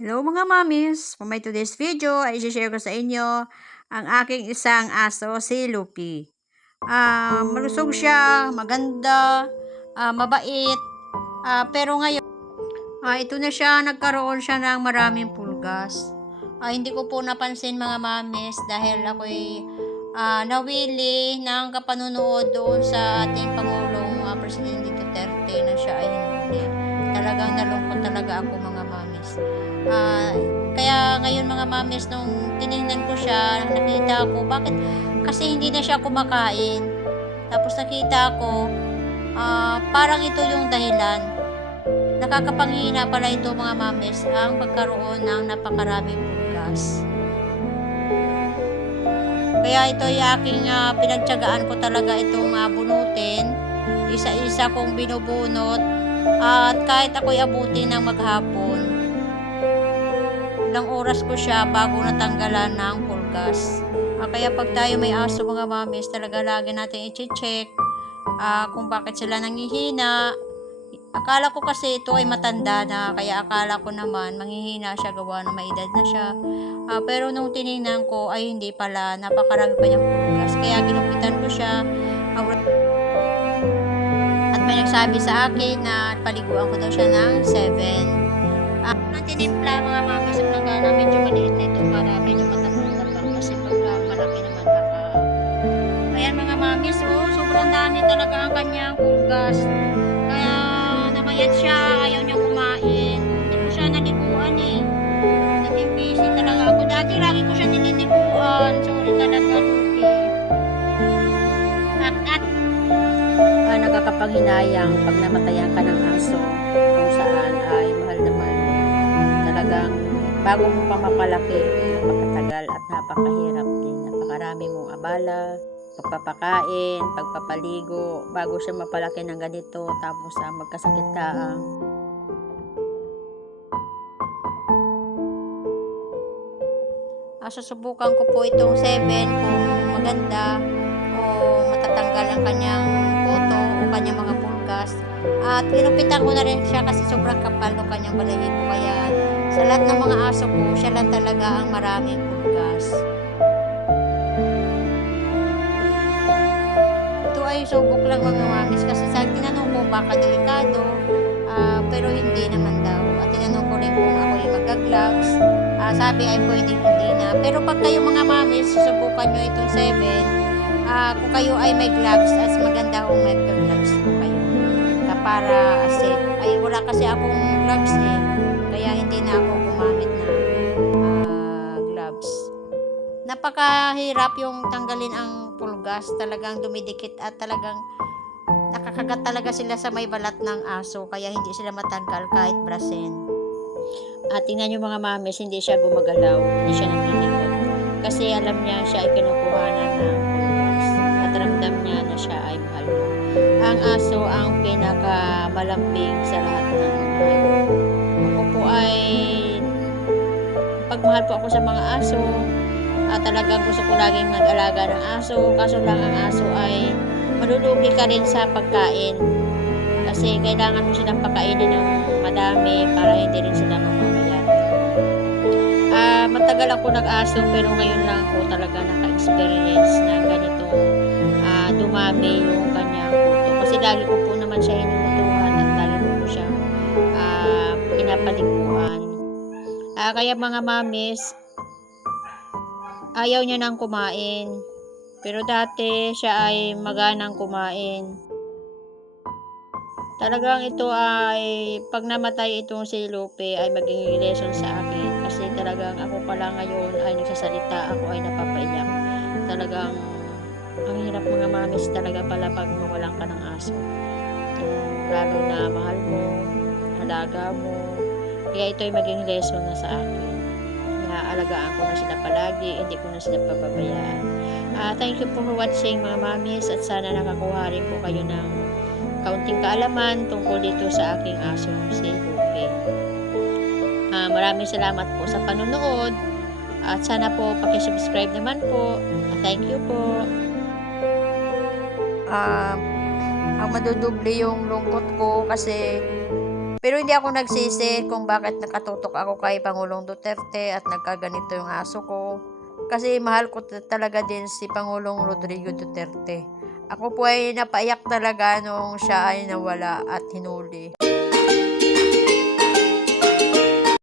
Hello mga mamis! For my today's video ay share ko sa inyo ang aking isang aso, si Lucky. Ah, malusog siya, maganda, ah, mabait, ah, pero ngayon, ah, ito na siya, nagkaroon siya ng maraming pulgas. Ah, hindi ko po napansin mga mamis dahil ako'y ah, nawili ng kapanunood doon sa ating Pangulong ah, Presidente Duterte na siya ay hinuli. Talagang nalungkot talaga ako mga mamis. Ah, kaya ngayon mga mamis, nung tinignan ko siya, nakita ko, bakit kasi hindi na siya kumakain. Tapos nakita ko, ah, parang ito yung dahilan. Nakakapanghina pala ito mga mamis, ang pagkaroon ng napakaraming bugas. Kaya ito ay aking ah, pinagtyagaan ko talaga itong ah, bunutin. Isa-isa kong binubunot. At kahit ako'y abutin ng maghapon, ilang oras ko siya bago natanggalan ng pulgas. Ah, kaya pag tayo may aso mga mamis, talaga lagi natin i-check ah, kung bakit sila nangihina. Akala ko kasi ito ay matanda na, kaya akala ko naman manghihina siya gawa na may edad na siya. Ah, pero nung tinignan ko ay hindi pala, napakarami pa niyang pulgas. Kaya ginupitan ko siya. At may nagsabi sa akin na paliguan ko daw siya ng 7. Ah, ang tinimpla mga mami sa mga na medyo maliit na ito para medyo matapang-tapang kasi pagka malaki naman baka. Ayan mga mami, so sobrang dami talaga ang kanyang pulgas. Kaya namayat siya, ayaw niya kumain. Nakakapanghinayang pag namatayan ka ng aso kung saan ay mahal naman talagang bago mo pa mapalaki napakatagal at napakahirap din. Napakarami mong abala pagpapakain, pagpapaligo bago siya mapalaki ng ganito tapos uh, magkasakit ka ang Ah, susubukan ko po itong 7 kung maganda o matatanggal ang kanyang kuto o kanyang mga pulgas. At ginupitan ko na rin siya kasi sobrang kapal ng kanyang balahibo. Kaya sa lahat ng mga aso ko, siya lang talaga ang maraming pulgas. Ito ay subok lang mga mamis kasi sa tinanong ko baka delikado ah, pero hindi naman daw. At tinanong ko rin kung ako yung magagloves. Ah, sabi ay pwede hindi na. Pero pag kayo mga mamis, susubukan nyo itong 7, ah, kung kayo ay may gloves, as maganda kung may gloves po kayo. Na para safe. Ay wala kasi akong gloves eh. Kaya hindi na ako gumamit na ah, gloves. Napakahirap yung tanggalin ang pulgas. Talagang dumidikit at talagang nakakagat talaga sila sa may balat ng aso. Kaya hindi sila matanggal kahit brasin. at tingnan nyo mga mamis hindi siya gumagalaw hindi siya naglilikot kasi alam niya siya ay kinukuhanan ng pulgas at ramdam niya na siya ay mahal mo. Ang aso ang pinaka malambing sa lahat ng mahal ako po ay pagmahal po ako sa mga aso at talagang gusto ko laging mag-alaga ng aso kaso lang ang aso ay malulugi ka rin sa pagkain. Kasi kailangan mo silang pakainin ng madami para hindi rin sila mamamayat. Ah, matagal ako nag-aso pero ngayon lang ako talaga naka-experience na ganito. ah, dumami yung kanyang kuto. Kasi lagi ko po naman siya hinutuhan at lagi ko po siya ah, pinapaliguan. Ah, kaya mga mamis, ayaw niya nang kumain. Pero dati siya ay maganang kumain. Talagang ito ay pag namatay itong si Lupe ay magiging lesson sa akin kasi talagang ako pala ngayon ay nagsasalita, ako ay napapaiyak. Talagang ang hirap mga mamis talaga pala pag mawalan ka ng aso. Lalo na mahal mo, halaga mo. Kaya ito ay maging lesson na sa akin. Naalagaan ko na sila palagi, hindi ko na sila pababayaan. Ah, thank you for watching mga mamis at sana nakakuha rin po kayo ng kaunting kaalaman tungkol dito sa aking aso si Lupe. Ah, maraming salamat po sa panonood at sana po pakisubscribe naman po. Thank you po. Ah, ang madudoble yung lungkot ko kasi Pero hindi ako nagsisi kung bakit nakatutok ako kay Pangulong Duterte at nagkaganito yung aso ko. Kasi mahal ko ta- talaga din si Pangulong Rodrigo Duterte. Ako po ay napaiyak talaga nung siya ay nawala at hinuli.